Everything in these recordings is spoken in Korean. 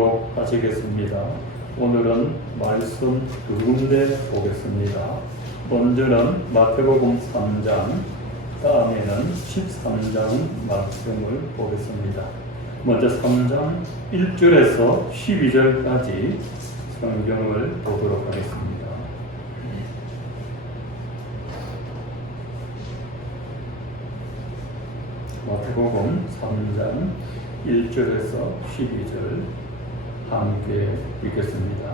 읽어보도록 하시겠습니다. 오늘은 말씀 두 군데 보겠습니다. 먼저는 마태복음 3장, 다음에는 13장 말씀을 보겠습니다. 먼저 3장 1절에서 12절까지 성경을 보도록 하겠습니다. 마태복음 3장 1절에서 12절 함께 읽겠습니다.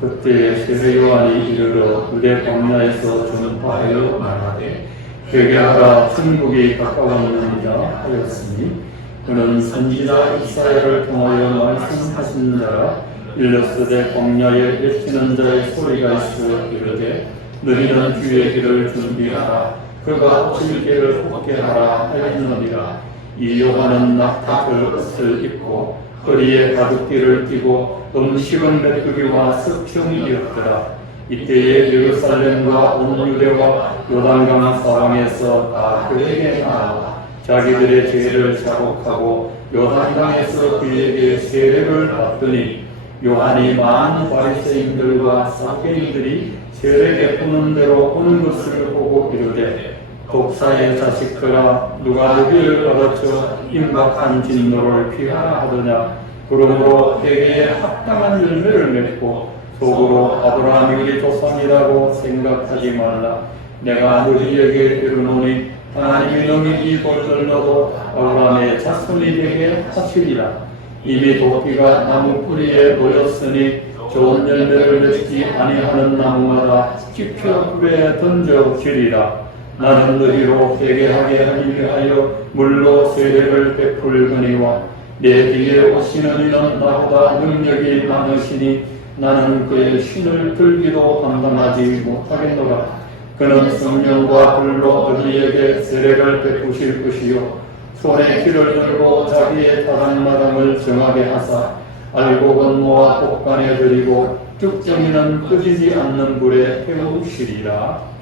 그때 세례 요한이 이르러 유대 광야에서 전파하여 말하되 회개하라 천국이 가까웠느니라 하였으니 그는 선지자 이사야를 통하여 말씀하신 자라 일렀으되 광야에 외치는 자의 소리가 있어 이르되 너희는 주의 길을 준비하라 그가 오실 길을 걷게 하라 하였느니라. 이 요한은 낙타털 옷을 입고 허리에 가죽띠를 띠고 음식은 메뚜기와 석청이었더라. 이때에 예루살렘과 온 유대와 요단강 사방에서 다 그에게 나와 자기들의 죄를 자복하고 요단강에서 그에게 세례를 받더니 요한이 많은 바리새인들과 사두개인들이 세례 베푸는 대로 오는 것을 보고 이르되 독사의 자식들아 누가 너희를 가르쳐 임박한 진노를 피하라 하더냐. 그러므로 회개에 합당한 열매를 맺고 속으로 아브라함이 우리 조상이라고 생각하지 말라. 내가 너희에게 이르노니 하나님이 너희 이 볼을 넣어도 아브라함의 자손이 되게 하시리라. 이미 도끼가 나무 뿌리에 놓였으니 좋은 열매를 맺지 아니하는 나무마다 찝혀 불에 던져지리라. 나는 너희로 회개하게 하기 위하여 물로 세례를 베풀거니와 내 뒤에 오시는 이는 나보다 능력이 많으시니 나는 그의 신을 들기도 감당하지 못하겠노라. 그는 성령과 불로 너희에게 세례를 베푸실 것이요 손에 길을 들고 자기의 타당마당을 정하게 하사 알고 건모와 복간에 들이고 쭉정이는 끄지지 않는 불에 태우시리라.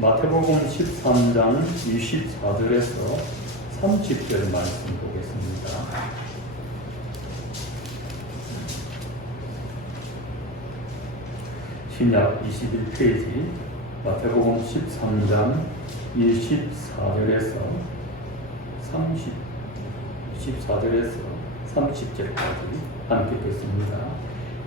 마태복음 13장 24절에서 30절 말씀 보겠습니다. 신약 21페이지 마태복음 13장 24절에서 30절까지 함께 읽겠습니다.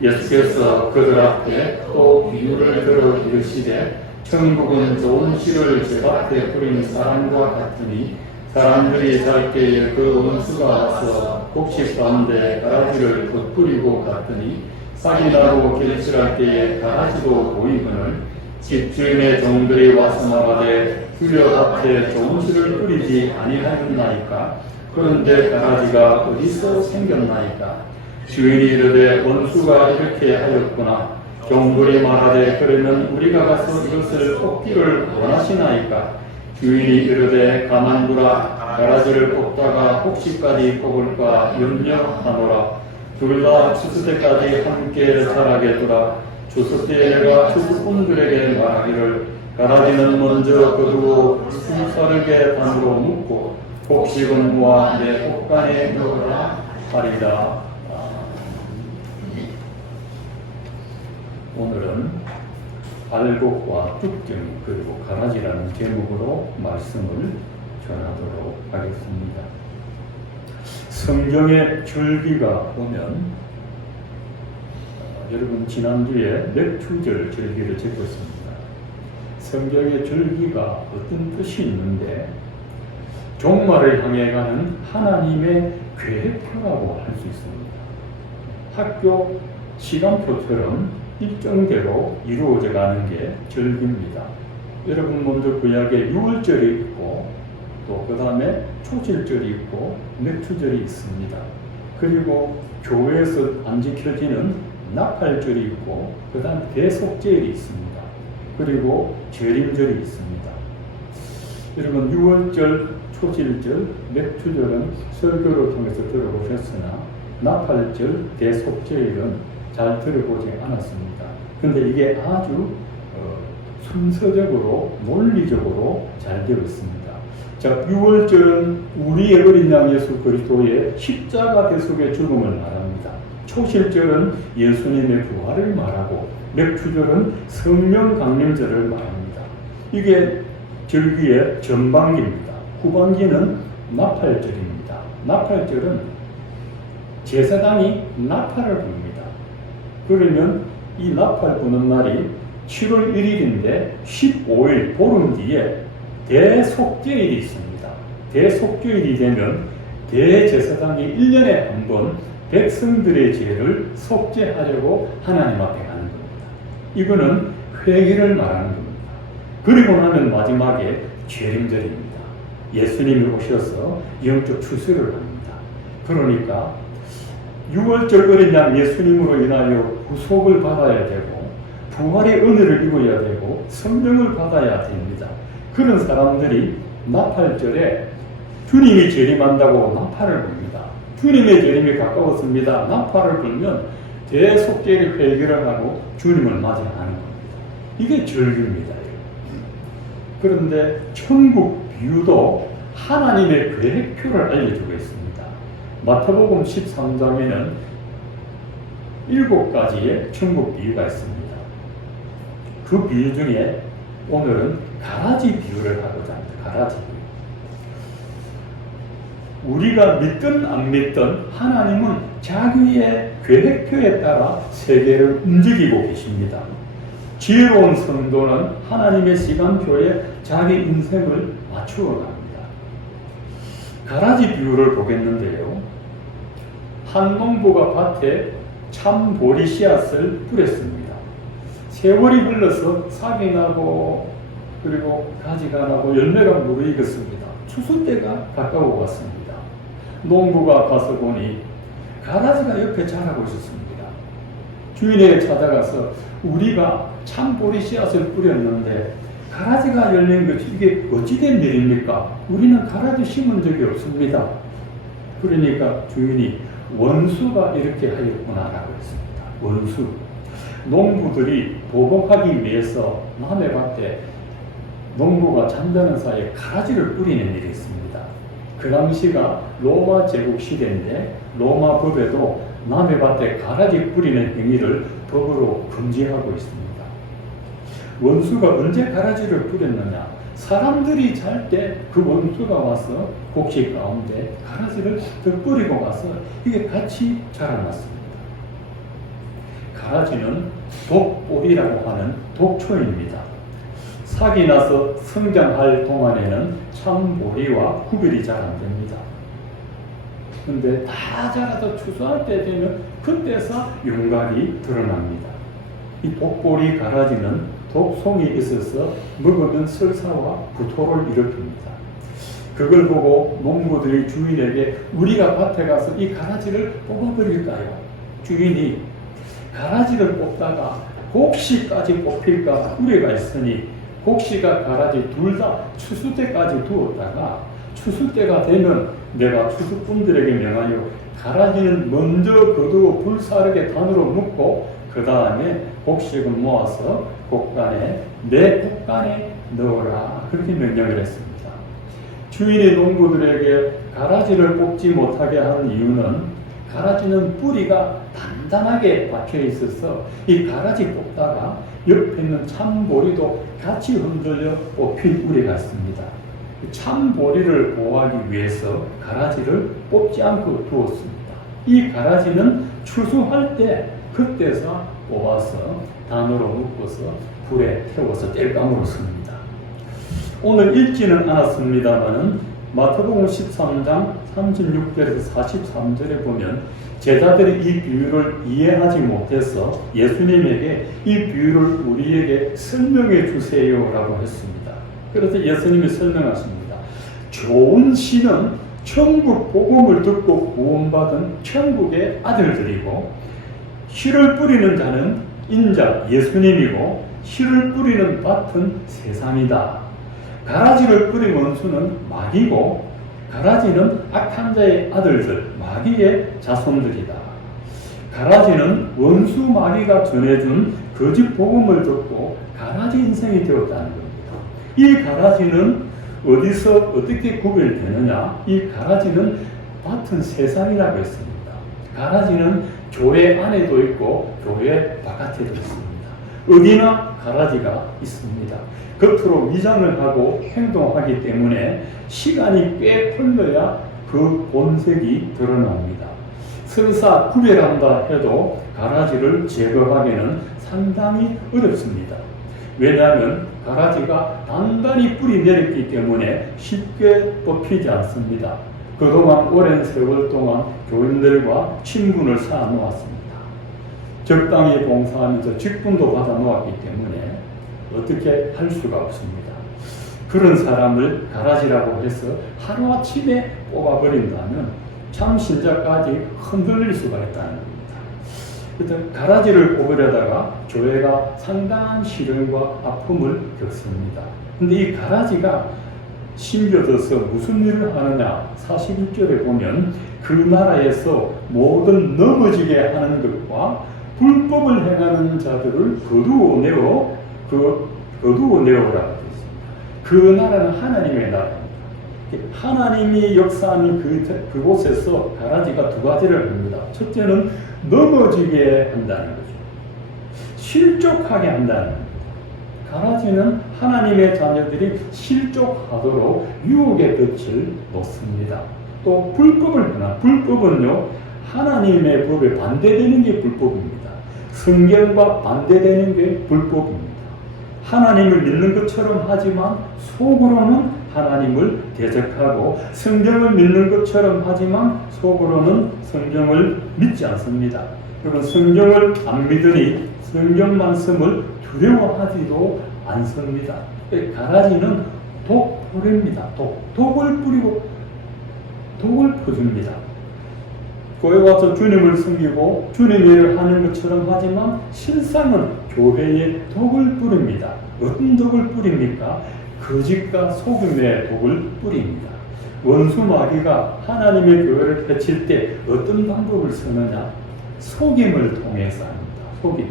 예수께서 그들 앞에 또 비유를 들어 이르시되 천국은 좋은 씨를 제밭에 뿌린 사람과 같으니 사람들이 잘 때에 그 원수가 와서 곡식 가운데 가라지를 덧뿌리고 갔더니 싹이 나고 결실할 때에 가라지도 보이거늘 집주인의 종들이 와서 말하되 주여 밭에 좋은 씨를 뿌리지 아니하였나이까. 그런데 가라지가 어디서 생겼나이까. 주인이 이르되 원수가 이렇게 하였구나. 종들이 말하되 그러면 우리가 가서 이것을 뽑기를 원하시나이까. 주인이 이르되 가만두라. 가라지를 뽑다가 혹시까지 뽑을까 염려하노라. 둘 다 추수 때까지 함께 자라게 두라. 추수 때에 내가 추수꾼들에게 말하기를 가라지는 먼저 거두어 수사르게 단으로 묶고 곡식은 모아 내 옷간에 넣으라 하리라. 오늘은 알곡과 뚝정 그리고 가라지라는 제목으로 말씀을 전하도록 하겠습니다. 성경의 절기가 보면 여러분 지난주에 맥주절 절기를 제쳤습니다. 성경의 절기가 어떤 뜻이 있는데 종말을 향해 가는 하나님의 계획표라고 할 수 있습니다. 학교 시간표처럼 일정대로 이루어져 가는 게 절기입니다. 여러분 먼저 구약에 6월절이 있고 또 그 다음에 초실절이 있고 맥주절이 있습니다. 그리고 교회에서 안 지켜지는 나팔절이 있고 그 다음 대속절이 있습니다. 그리고 재림절이 있습니다. 여러분 6월절, 초실절, 맥주절은 설교를 통해서 들어보셨으나 나팔절, 대속절은 잘 들어보지 않았습니다. 그런데 이게 아주 순서적으로 논리적으로 잘 되어 있습니다. 자, 6월절은 우리의 어린 양 예수 그리스도의 십자가 대속의 죽음을 말합니다. 초실절은 예수님의 부활을 말하고 맥주절은 성령 강림절을 말합니다. 이게 절기의 전반기입니다. 후반기는 나팔절입니다. 나팔절은 제사장이 나팔을 붑니다. 그러면 이 나팔 부는 날이 7월 1일인데 15일 보름 뒤에 대속죄일이 있습니다. 대속죄일이 되면 대제사장이 1년에 한 번 백성들의 죄를 속죄하려고 하나님 앞에 가는 겁니다. 이거는 회개를 말하는 겁니다. 그리고 나면 마지막에 재림절입니다. 예수님이 오셔서 영적 추수를 합니다. 그러니까 6월절 어린 양 예수님으로 인하여 구속을 받아야 되고 부활의 은혜를 입어야 되고 성령을 받아야 됩니다. 그런 사람들이 나팔절에 주님이 재림한다고 나팔을 붑니다. 주님의 재림이 가까웠습니다. 나팔을 불면 대속죄의 회개를 하고 주님을 맞이하는 겁니다. 이게 절기입니다. 그런데 천국 비유도 하나님의 계획표를 알려주고 있습니다. 마태복음 13장에는 7가지의 천국 비유가 있습니다. 그 비유 중에 오늘은 가라지 비유를 하고자 합니다. 가라지 비유. 우리가 믿든 안 믿든 하나님은 자기의 계획표에 따라 세계를 움직이고 계십니다. 지혜로운 성도는 하나님의 시간표에 자기 인생을 맞추어 갑니다. 가라지 비유를 보겠는데요. 한 농부가 밭에 참보리 씨앗을 뿌렸습니다. 세월이 흘러서 싹이 나고 그리고 가지가 나고 열매가 무르익었습니다. 추수 때가 가까워 왔습니다. 농부가 가서 보니 가라지가 옆에 자라고 있었습니다. 주인에게 찾아가서 우리가 참보리 씨앗을 뿌렸는데 가라지가 열린 것이 이게 어찌된 일입니까? 우리는 가라지 심은 적이 없습니다. 그러니까 주인이 원수가 이렇게 하였구나라고 했습니다. 원수. 농부들이 보복하기 위해서 남의 밭에 농부가 잠자는 사이에 가라지를 뿌리는 일이 있습니다. 그 당시가 로마 제국 시대인데 로마 법에도 남의 밭에 가라지 뿌리는 행위를 법으로 금지하고 있습니다. 원수가 언제 가라지를 뿌렸느냐? 사람들이 잘 때 그 원수가 와서 곡식 가운데 가라지를 더 뿌리고 가서 이게 같이 자라났습니다. 가라지는 독보리라고 하는 독초입니다. 싹이 나서 성장할 동안에는 참보리와 구별이 잘 안 됩니다. 근데 다 자라서 추수할 때 되면 그때서 윤곽이 드러납니다. 이 독보리 가라지는 독송이 있어서 먹으면 설사와 구토를 일으킵니다. 그걸 보고 농부들이 주인에게 우리가 밭에 가서 이 가라지를 뽑아버릴까요? 주인이 가라지를 뽑다가 곡식까지 뽑힐까 우려가 있으니 곡식과 가라지 둘 다 추수 때까지 두었다가 추수 때가 되면 내가 추수꾼들에게 명하여 가라지는 먼저 거두어 불사르게 단으로 묶고 그 다음에 곡식은 모아서 곡간에 내 곡간에 넣어라 그렇게 명령을 했습니다. 주인이 농부들에게 가라지를 뽑지 못하게 하는 이유는 가라지는 뿌리가 단단하게 박혀 있어서 이 가라지 뽑다가 옆에 있는 참보리도 같이 흔들려 뽑힐 우려가 있습니다. 참보리를 보호하기 위해서 가라지를 뽑지 않고 두었습니다. 이 가라지는 추수할 때 그때서 뽑아서 단으로 묶어서 불에 태워서 땔감으로 씁니다. 오늘 읽지는 않았습니다만 마태복음 13장 36절에서 43절에 보면 제자들이 이 비유를 이해하지 못해서 예수님에게 이 비유를 우리에게 설명해 주세요라고 했습니다. 그래서 예수님이 설명하십니다. 좋은 씨는 천국 복음을 듣고 구원받은 천국의 아들들이고 씨를 뿌리는 자는 인자 예수님이고 씨를 뿌리는 밭은 세상이다. 가라지를 뿌린 원수는 마귀고 가라지는 악한 자의 아들들 마귀의 자손들이다. 가라지는 원수 마귀가 전해준 거짓 복음을 듣고 가라지 인생이 되었다는 겁니다. 이 가라지는 어디서 어떻게 구별되느냐? 이 가라지는 같은 세상이라고 했습니다. 가라지는 교회 안에도 있고 교회 바깥에도 있습니다. 어디나 가라지가 있습니다. 겉으로 위장을 하고 행동하기 때문에 시간이 꽤 흘러야 그 본색이 드러납니다. 설사 구별한다 해도 가라지를 제거하기는 상당히 어렵습니다. 왜냐하면 가라지가 단단히 뿌리 내렸기 때문에 쉽게 뽑히지 않습니다. 그동안 오랜 세월 동안 교인들과 친분을 쌓아 놓았습니다. 적당히 봉사하면서 직분도 받아 놓았기 때문에 어떻게 할 수가 없습니다. 그런 사람을 가라지라고 해서 하루아침에 뽑아버린다면 참 신자까지 흔들릴 수가 있다는 겁니다. 그래서 가라지를 뽑으려다가 교회가 상당한 시련과 아픔을 겪습니다. 근데 이 가라지가 심겨져서 무슨 일을 하느냐? 41절에 보면 그 나라에서 모든 넘어지게 하는 것과 불법을 행하는 자들을 거두어 내어라고 되어 있습니다. 그 나라는 하나님의 나라입니다. 하나님이 역사하는 그곳에서 가라지가 두 가지를 합니다. 첫째는 넘어지게 한다는 거죠. 실족하게 한다는 겁니다. 가라지는 하나님의 자녀들이 실족하도록 유혹의 덫을 놓습니다. 또 불법을 하나, 불법은요 하나님의 법에 반대되는 게 불법입니다. 성경과 반대되는 게 불법입니다. 하나님을 믿는 것처럼 하지만 속으로는 하나님을 대적하고 성경을 믿는 것처럼 하지만 속으로는 성경을 믿지 않습니다. 여러분 성경을 안 믿으니 성경 말씀을 두려워하지도 않습니다. 가라지는 독포입니다. 독을 뿌리고 독을 퍼줍니다. 교회 와서 주님을 섬기고 주님 일을 하는 것처럼 하지만 실상은 교회에 독을 뿌립니다. 어떤 독을 뿌립니까? 거짓과 속임의 독을 뿌립니다. 원수 마귀가 하나님의 교회를 해칠 때 어떤 방법을 쓰느냐? 속임을 통해서 합니다. 속임.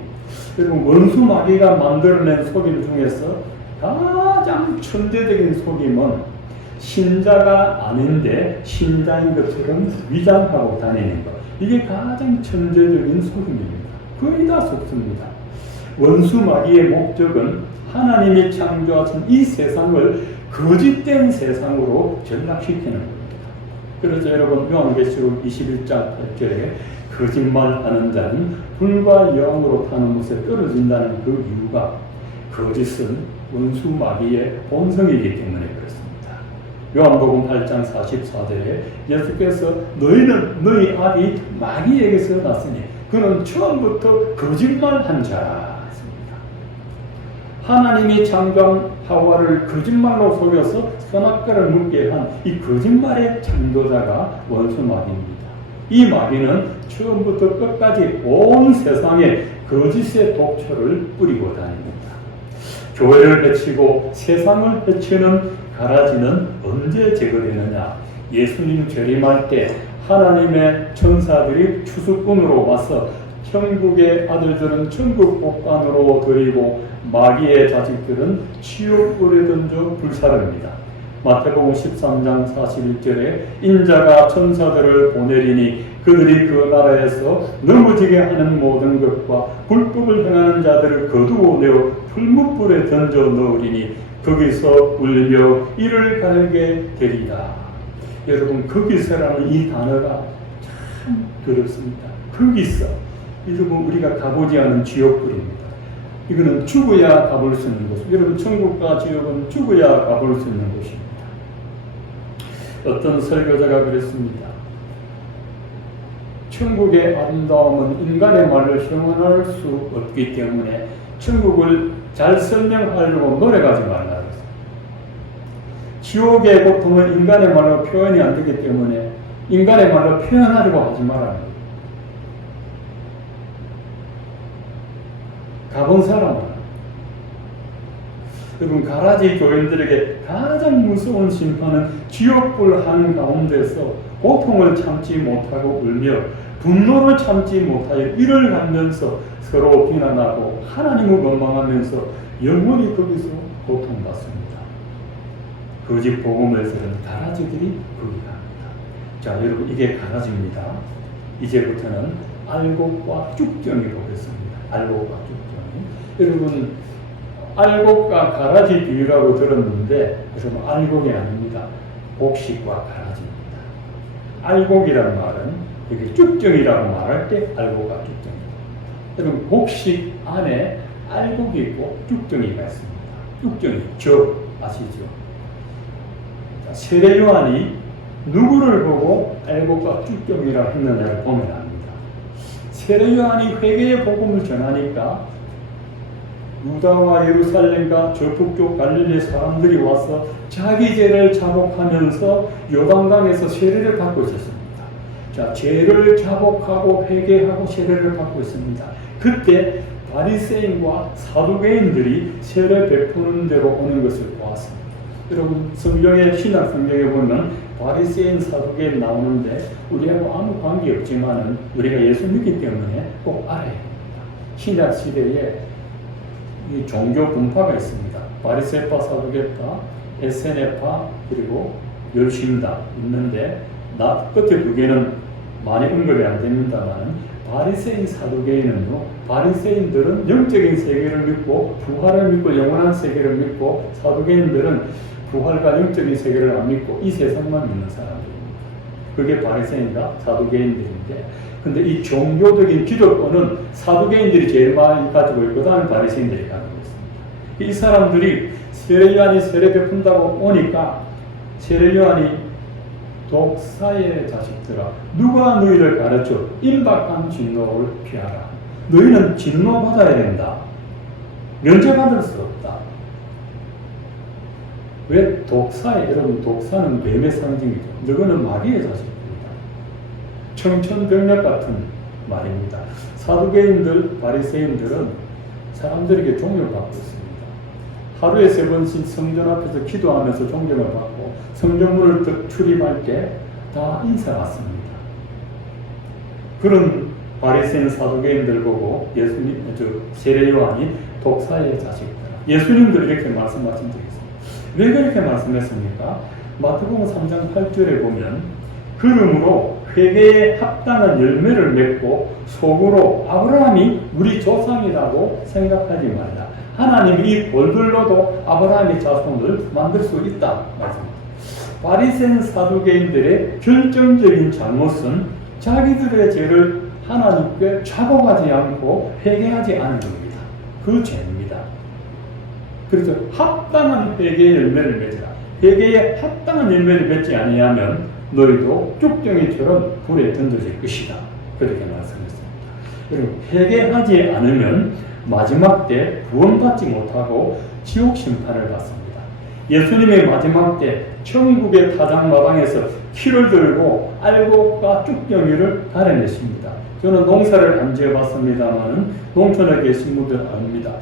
여러분 원수 마귀가 만들어낸 속임 중에서 가장 천대적인 속임은 신자가 아닌데 신자인 것처럼 위장하고 다니는 것. 이게 가장 천재적인 속임입니다. 거의 다 속습니다. 원수 마귀의 목적은 하나님이 창조하신 이 세상을 거짓된 세상으로 전락시키는 겁니다. 그래서 여러분 요한계시록 21장 8절에 거짓말하는 자는 불과 영으로 타는 곳에 떨어진다는 그 이유가 거짓은 원수 마귀의 본성이기 때문에 그렇습니다. 요한복음 8장 44절에 예수께서 너희는 너희 아비 마귀에게서 났으니 그는 처음부터 거짓말한 자라 했습니다. 하나님이 창조한 하와를 거짓말로 속여서 선악과를 먹게 한 이 거짓말의 창조자가 원수 마귀입니다. 이 마귀는 처음부터 끝까지 온 세상에 거짓의 독초를 뿌리고 다닙니다. 교회를 해치고 세상을 해치는 가라지는 언제 제거되느냐? 예수님 재림할 때 하나님의 천사들이 추수꾼으로 와서 천국의 아들들은 천국 복관으로 드리고 마귀의 자식들은 지옥불에 던져 불사릅니다. 마태복음 13장 41절에 인자가 천사들을 보내리니 그들이 그 나라에서 넘어지게 하는 모든 것과 불법을 행하는 자들을 거두어 내어 풀무불에 던져 넣으리니 거기서 울며 이를 갈게 되리라. 여러분 거기서라는 이 단어가 참 더럽습니다. 거기서 여러분 우리가 가보지 않은 지옥불입니다. 이거는 죽어야 가볼 수 있는 곳. 여러분 천국과 지옥은 죽어야 가볼 수 있는 곳입니다. 어떤 설교자가 그랬습니다. 천국의 아름다움은 인간의 말로 형언할 수 없기 때문에 천국을 잘 설명하려고 노력하지 말라 그랬어요. 지옥의 고통은 인간의 말로 표현이 안 되기 때문에 인간의 말로 표현하려고 하지 말라는 거예요. 가본 사람은 여러분 가라지 교인들에게 가장 무서운 심판은 지옥불 한가운데서 고통을 참지 못하고 울며 분노를 참지 못하여 이를 하면서 서로 비난하고 하나님을 원망하면서 영원히 거기서 고통받습니다. 거짓 복음을 들은 가라지들이 거기 갑니다. 자, 여러분, 이게 가라지입니다. 이제부터는 알곡과 쭉정이 보겠습니다. 알곡과 쭉정이. 여러분, 알곡과 가라지 비유라고 들었는데, 여러분, 알곡이 아닙니다. 곡식과 가라지입니다. 알곡이라는 말은 여기 쭉정이라고 말할 때 알곡과 쭉정입니다. 여러분, 곡식 안에 알곡이 있고 쭉정이가 있습니다. 쭉정이, 저 아시죠? 세례 요한이 누구를 보고 알곡과 쭉정이라 했느냐를 보면 압니다. 세례 요한이 회개의 복음을 전하니까 유다와 예루살렘과 저 북쪽 갈릴리 사람들이 와서 자기 죄를 자복하면서 요단강에서 세례를 받고 있었습니다. 자, 죄를 자복하고 회개하고 세례를 받고 있습니다. 그때 바리새인과 사두개인들이 세례 베푸는 대로 오는 것을 보았습니다. 여러분, 성경의 신약 성경에 보면 바리새인 사두개인 나오는데 우리하고 아무 관계 없지만은 우리가 예수 믿기 때문에 꼭 알아야 합니다. 신약 시대에 이 종교 분파가 있습니다. 바리새파, 사두개파, 에세네파, 그리고 열심다 있는데 끝에 두 개는 많이 언급이 안 됩니다만 바리새인, 사두개인은요, 바리새인들은 영적인 세계를 믿고 부활을 믿고 영원한 세계를 믿고 사두개인들은 부활과 영적인 세계를 안 믿고 이 세상만 믿는 사람들입니다. 그게 바리새인과 사두개인들인데, 근데 이 종교적인 기독교는 사두개인들이 제일 많이 가지고 있고 그다음에 바리새인들이 가지고 있습니다. 이 사람들이 세례 요한이 세례 베푼다고 오니까 세례 요한이 독사의 자식들아, 누가 너희를 가르쳐 임박한 진노를 피하라. 너희는 진노 받아야 된다. 면제받을 수 없다. 왜? 독사에, 여러분, 독사는 뱀의 상징이죠. 너희는 마귀의 자식들이다. 청천벽력 같은 말입니다. 사두개인들, 바리새인들은 사람들에게 존경을 받고 있습니다. 하루에 3번씩 성전 앞에서 기도하면서 존경을 받고 성전문을 출입할 때 다 인사받습니다. 그런 바리새인 사두개인들 보고 예수님, 세례 요한이 독사의 자식들, 예수님들 이렇게 말씀하신 적이 있습니다. 왜 그렇게 말씀했습니까? 마태복음 3장 8절에 보면 그러므로 회개에 합당한 열매를 맺고 속으로 아브라함이 우리 조상이라고 생각하지 말라. 하나님이 이 돌들로도 아브라함의 자손을 만들 수 있다 말씀입니다. 바리새인 사두개인들의 결정적인 잘못은 자기들의 죄를 하나님께 자복하지 않고 회개하지 않은 겁니다. 그 죄입니다. 그래서 합당한 회개의 열매를 맺으라. 회개에 합당한 열매를 맺지 아니하면 너희도 쭉정이처럼 불에 던져질 것이다. 그렇게 말씀했습니다. 여러분, 회개하지 않으면 마지막 때 구원받지 못하고 지옥 심판을 받습니다. 예수님의 마지막 때 천국의 타작마당에서 키를 들고 알곡과 쭉정이를 가려내십니다. 저는 농사를 안 지어봤습니다만 농촌에 계신 분들 압니다.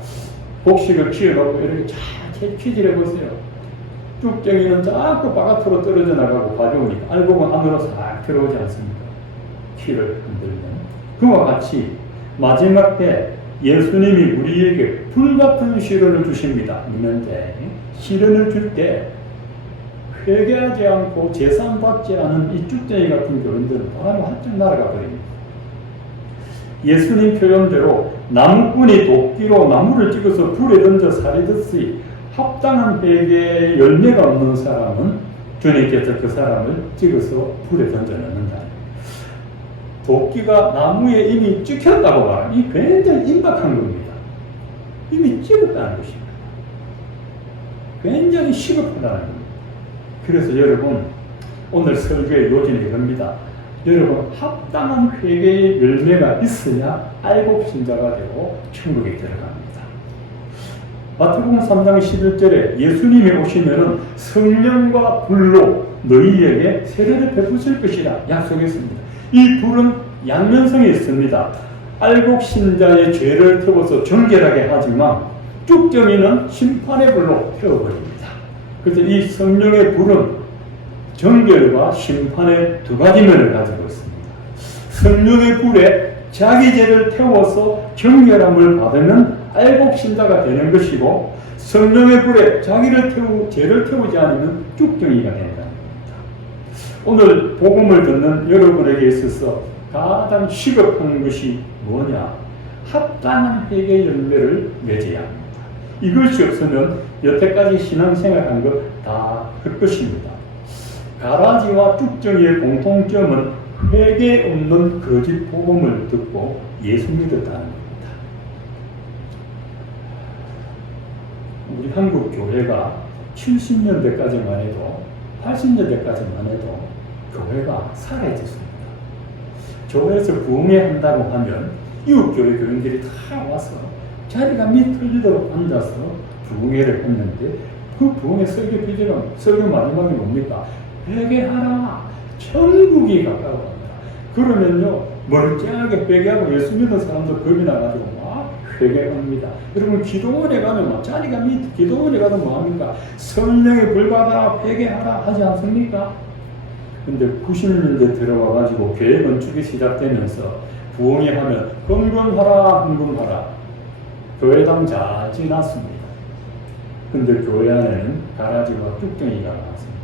곡식을 키워놓고 이렇게 잘 키질해 보세요. 쭉정이는 자꾸 바깥으로 떨어져 나가고 가져오니까 알곡은 안으로 싹 들어오지 않습니까? 키를 흔들면. 그와 같이 마지막 때 예수님이 우리에게 불같은 시련을 주십니다. 있는데 시련을 줄 때 회개하지 않고 제산받지 않은 이 쭉정이 같은 교인들은 바로 한쪽 날아가 버립니다. 예수님 표현대로 나무꾼이 도끼로 나무를 찍어서 불에 던져 사리듯이 합당한 회개의 열매가 없는 사람은 주님께서 그 사람을 찍어서 불에 던져 넣는다. 도끼가 나무에 이미 찍혔다고 말하면 이 굉장히 임박한 겁니다. 이미 찍었다는 것입니다. 굉장히 시급하다는 겁니다. 그래서 여러분, 오늘 설교의 요지는 이겁니다. 여러분, 합당한 회개의 열매가 있어야 알곡신자가 되고 천국에 들어갑니다. 마태복음 3장 11절에 예수님이 오시면은 성령과 불로 너희에게 세례를 베푸실 것이라 약속했습니다. 이 불은 양면성이 있습니다. 알곡신자의 죄를 태워서 정결하게 하지만 쭉정이는 심판의 불로 태워버립니다. 그래서 이 성령의 불은 정결과 심판의 두 가지 면을 가지고 있습니다. 성령의 불에 자기 죄를 태워서 정결함을 받으면 알곡신자가 되는 것이고, 성령의 불에 죄를 태우지 않으면 쭉정이가 된다. 오늘 복음을 듣는 여러분에게 있어서 가장 시급한 것이 뭐냐? 합당한 회개 열매를 맺어야 합니다. 이것이 없으면 여태까지 신앙생활한 것 다 헛것입니다. 가라지와 쭉정이의 공통점은 회개 없는 거짓 복음을 듣고 예수 믿었다는 겁니다. 우리 한국 교회가 70년대까지만 해도 80년대까지만 해도 교회가 살아있었습니다. 교회에서 부흥회한다고 하면 이웃교회 교인들이 다 와서 자리가 밑틀리도록 앉아서 부흥회를 했는데 그 부흥회 설교 표제가 설교 마지막에 뭡니까? 회개하라. 천국이 가까워갑니다. 그러면요 멀쩡하게 회개하고 예수 믿는 사람도 겁이 나가지고 막 회개합니다. 여러분 기도원에 가면 막 자리가 밑 기도원에 가면 뭐합니까? 성령의 불 받아 회개하라 하지 않습니까? 근데 90년대 들어와가지고 교회 건축이 시작되면서 부흥회 하면 헌금하라 교회당 잘 지났습니다. 근데 교회 안에는 가라지와 쭉정이가 나왔습니다.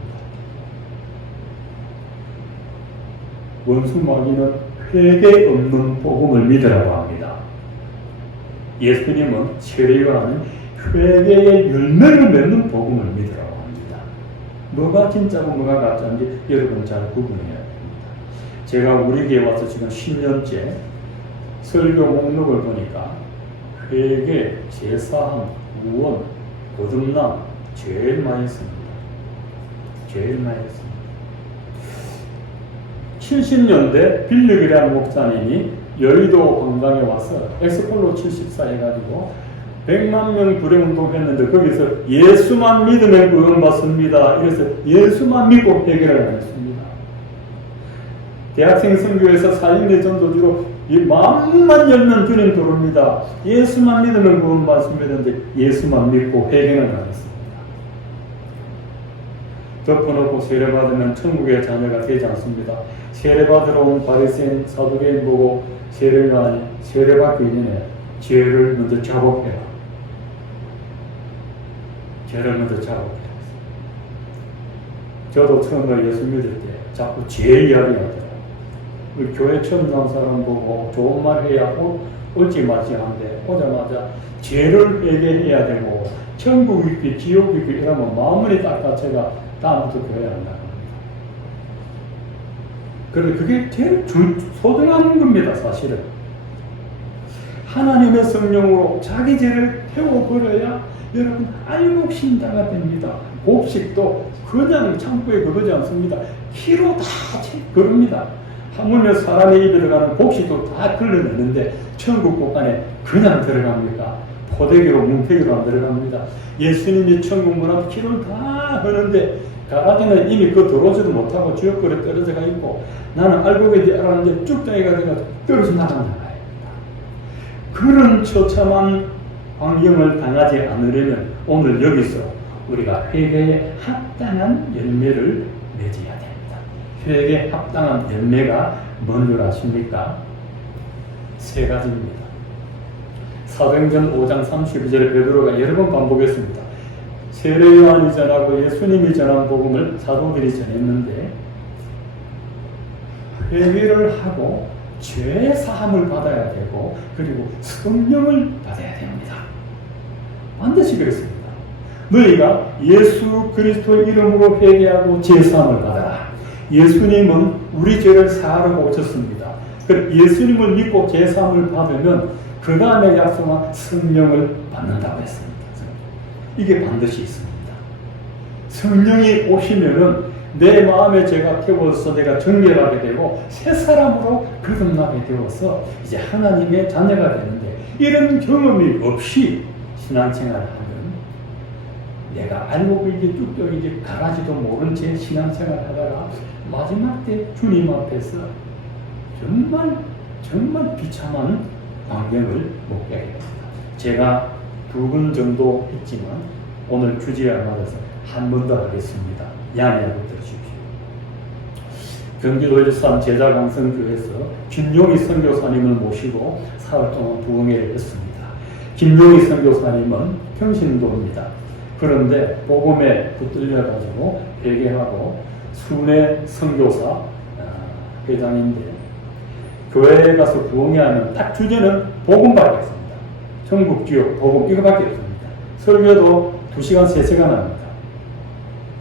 원수 마귀는 회개 없는 복음을 믿으라고 합니다. 예수님은 세례와 하는 회개의 열매를 맺는 복음을 믿으라고 합니다. 뭐가 진짜고 뭐가 가짜인지 여러분 잘 구분해야 됩니다. 제가 우리 교회 와서 지금 10년째 설교 목록을 보니까 회개, 제사함, 구원, 거듭남 제일 많이 씁니다. 제일 많이 씁니다. 70년대 빌릭이라는 목사님이 여의도 관광에 와서 엑스폴로 74 해가지고 100만 명 구례운동 했는데 거기서 예수만 믿으면 구원받습니다. 이래서 예수만 믿고 회개를 했습니다. 대학생 선교에서 4인대 전도지로 마음만 열면 주님 들어옵니다. 예수만 믿으면 구원받습니다. 근데 예수만 믿고 회개는 안 했습니다. 덮어놓고 세례받으면 천국의 자녀가 되지 않습니다. 세례받으러 온 바리새인 사두개인 보고 세례받기 전에 죄를 먼저 자복해라. 죄를 먼저 자복해라. 저도 처음에 예수 믿을 때 자꾸 죄 이야기 하더라고요. 교회 처음 나온 사람 보고 좋은 말 해야 옳지 말지 하는데 오자마자 죄를 회개해야 되고 천국 있기 지옥 있기 이러면 마음이 닦아채가 다음부터 교회 안 나갑니다. 그런데 그게 제일 소중한 겁니다. 사실은 하나님의 성령으로 자기 죄를 태워버려야 여러분 알곡신자가 됩니다. 곡식도 그냥 창고에 거두지 않습니다. 키로 다 거릅니다. 하물며 사람의 입에 들어가는 곡식도 다 걸러내는데 천국 곳간에 그냥 들어갑니까? 포대기로 뭉태기로 안 들어갑니다. 예수님이 천국 문 앞 길을 다 하는데 가라지는 이미 그 들어오지도 못하고 지옥불에 떨어져가 있고 나는 알고 계지 알았는데 쭉정이가 되가 떨어져 나간다. 그런 처참한 환경을 당하지 않으려면 오늘 여기서 우리가 회개에 합당한 열매를 맺어야 됩니다. 회개에 합당한 열매가 뭔 줄 아십니까? 세 가지입니다. 사도행전 5장 32절에 베드로가 여러 번 반복했습니다. 세례 요한이 전하고 예수님이 전한 복음을 사도들이 전했는데 회개를 하고 죄 사함을 받아야 되고 그리고 성령을 받아야 됩니다. 반드시 그렇습니다. 너희가 예수 그리스도의 이름으로 회개하고 죄 사함을 받아라. 예수님은 우리 죄를 사하라고 오셨습니다. 예수님을 믿고 죄 사함을 받으면 그 다음에 약속한 성령을 받는다고 했습니다. 이게 반드시 있습니다. 성령이 오시면은 내 마음에 죄가 태워서 내가 정결하게 되고 새 사람으로 거듭나게 되어서 이제 하나님의 자녀가 되는데 이런 경험이 없이 신앙생활을 하면 내가 알고 있기 뚝뚝이지 가라지도 모른 채 신앙생활을 하다가 마지막 때 주님 앞에서 정말 비참한 광경을 먹게 됩니다. 제가 2번 정도 했지만 오늘 주제에 맞아서 한 번 더 하겠습니다. 양해하고 들으십시오. 경기도 일산 제자강성교회에서 김용희 선교사님을 모시고 사흘 동안 부흥회를 했습니다. 김종희 선교사님은 평신도입니다. 그런데 복음에 붙들려가지고 회개하고 순회 선교사 회장인데 교회에 가서 부흥회하는 딱 주제는 복음밖에 없습니다. 전국 지역 복음 이거밖에 없습니다. 설교도 2시간 3시간 합니다.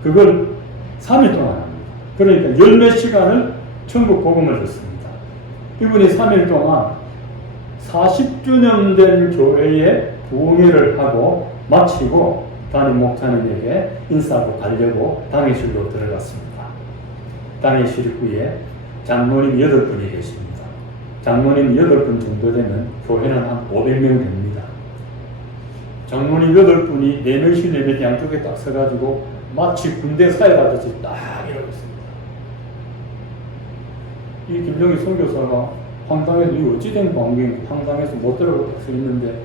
그걸 3일 동안 합니다. 그러니까 10몇 시간을 전국 복음을 듣습니다. 이분이 3일 동안 40주년 된 교회에 부흥회를 하고 마치고 담임 목사님에게 인사하고 가려고 당회실로 들어갔습니다. 당회실 입구에 장로님 8분이 계십니다. 장로님 8분 정도 되면 교회는 한 500명 됩니다. 장로님 8분이 4명씩 4명 양쪽에 딱 서가지고 마치 군대 사이라듯이 딱 이러고 있습니다. 이 김종희 선교사가 황당해서 이 어찌된 관계인가 황당해서 못 들어가고 딱 서 있는데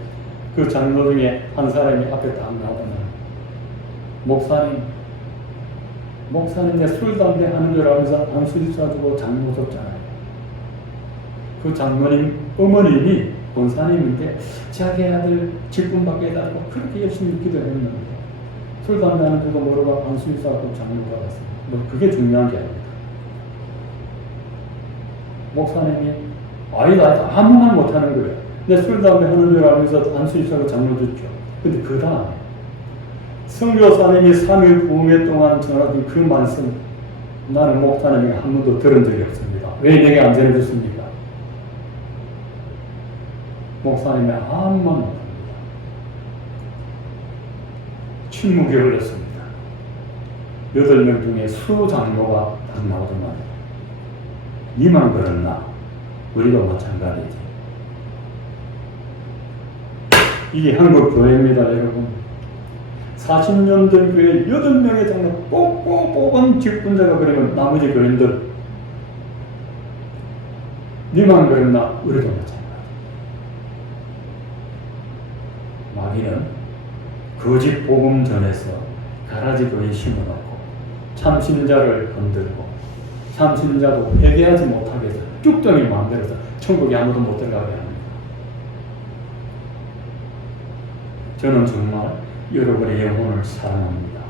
그 장로 중에 한 사람이 앞에 딱 나오면 목사님 내 술 담배 하는 줄 알면서 안수지 쏴주고 장로 줬잖아요. 그 장로님 어머님이 권사님인데 자기 아들 직분받게 해달라고 그렇게 열심히 기도했는데 술 담배 하는 줄도 모르고 안수지 쏴주고 장로 받았어요. 뭐 그게 중요한 게 아닙니다. 목사님이 아니다 아무 말 못하는 거예요. 내 술 담배 하는 줄 알면서 안수지 쏴주고 장로 줬죠. 근데 그 다음에 선교사님이 3일 부흥회 동안 전하던 그 말씀 나는 목사님이 한 번도 들은 적이 없습니다. 왜 내게 안 전해줬습니까? 목사님이 아무 말 못합니다. 침묵이 흘렀습니다. 8명 중에 수장로가 딱 나오더만 니만 그랬나? 우리도 마찬가지지. 이게 한국 교회입니다, 여러분. 40년 된 교회 8명의 장로 꼭꼭 뽑은 직분자가 그러면 나머지 교인들 니만 그랬나? 우리도 마찬가지. 마귀는 거짓 복음 전에서 가라지 교인 심어놓고 참신자를 건들고 참신자도 회개하지 못하게 해서 쭉정이 만들어서 천국에 아무도 못 들어가게 합니다. 저는 정말 여러분의 영혼을 사랑합니다.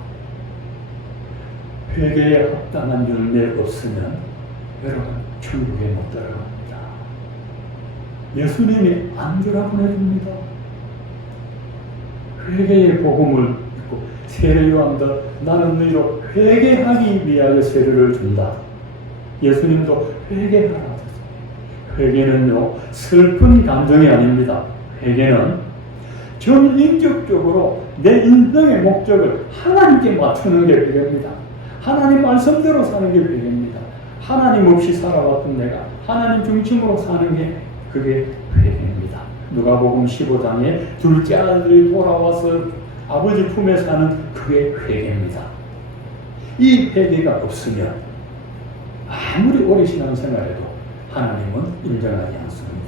회개에 합당한 열매 없으면 여러분 천국에 못 들어갑니다. 예수님이 안 들어보내줍니다. 회개의 복음을 믿고 세례 요한도 나는 너희로 회개하기 위하여 세례를 준다. 예수님도 회개하라 하셨습니다. 회개는요 슬픈 감정이 아닙니다. 회개는 전인격적으로 내 인생의 목적을 하나님께 맞추는 게 회개입니다. 하나님 말씀대로 사는 게 회개입니다. 하나님 없이 살아왔던 내가 하나님 중심으로 사는 게 그게 회개입니다. 누가복음 15장에 둘째 아들이 돌아와서 아버지 품에 사는 그게 회개입니다. 이 회개가 없으면 아무리 오래 신앙생활해도 하나님은 인정하지 않습니다.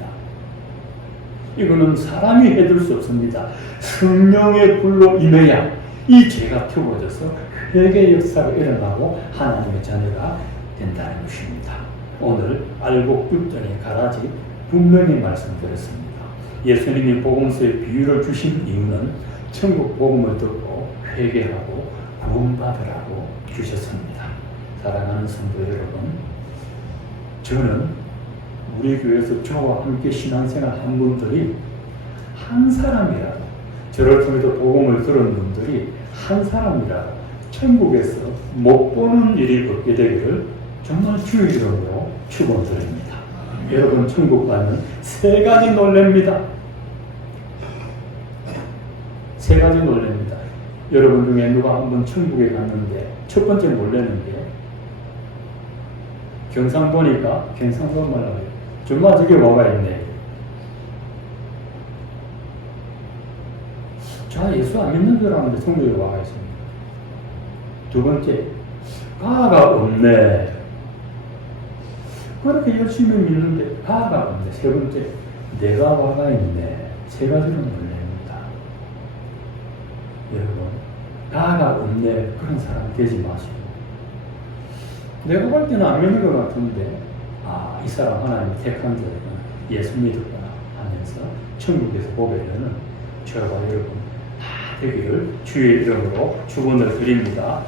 이거는 사람이 해줄 수 없습니다. 성령의 불로 임해야 이 죄가 태워져서 회개 역사가 일어나고 하나님의 자녀가 된다는 것입니다. 오늘 알곡죽전의 가라지 분명히 말씀드렸습니다. 예수님이 복음서의 비유를 주신 이유는 천국 복음을 듣고 회개하고 구원받으라고 주셨습니다. 사랑하는 성도 여러분, 저는 우리 교회에서 저와 함께 신앙생활 한 분들이 한 사람이라도 저를 통해서 복음을 들은 분들이 한 사람이라도 천국에서 못 보는 일이 없게 되기를 정말 주의 이름으로 축원드립니다. 여러분 천국 가면 3가지 놀랍니다. 3가지 놀랍니다. 여러분 중에 누가 한번 천국에 갔는데 첫 번째 놀라는 게 경상도니까 경상도 말로 정말 저게 뭐가 있네. 자 예수 안 믿는 줄 알았는데 천국에 와가 있습니다. 두 번째 가가 없네. 그렇게 열심히 믿는데 가가 없네. 세 번째 내가 와가 있네. 3가지로 놀랍니다. 여러분 가가 없네 그런 사람 되지 마시고 내가 볼 때는 안 믿는 것 같은데 이 사람 하나님이 택한 자들은 예수 믿었구나 하면서 천국에서 보게 되는 저와 여러분 다 되기를 주의 이름으로 축원을 드립니다.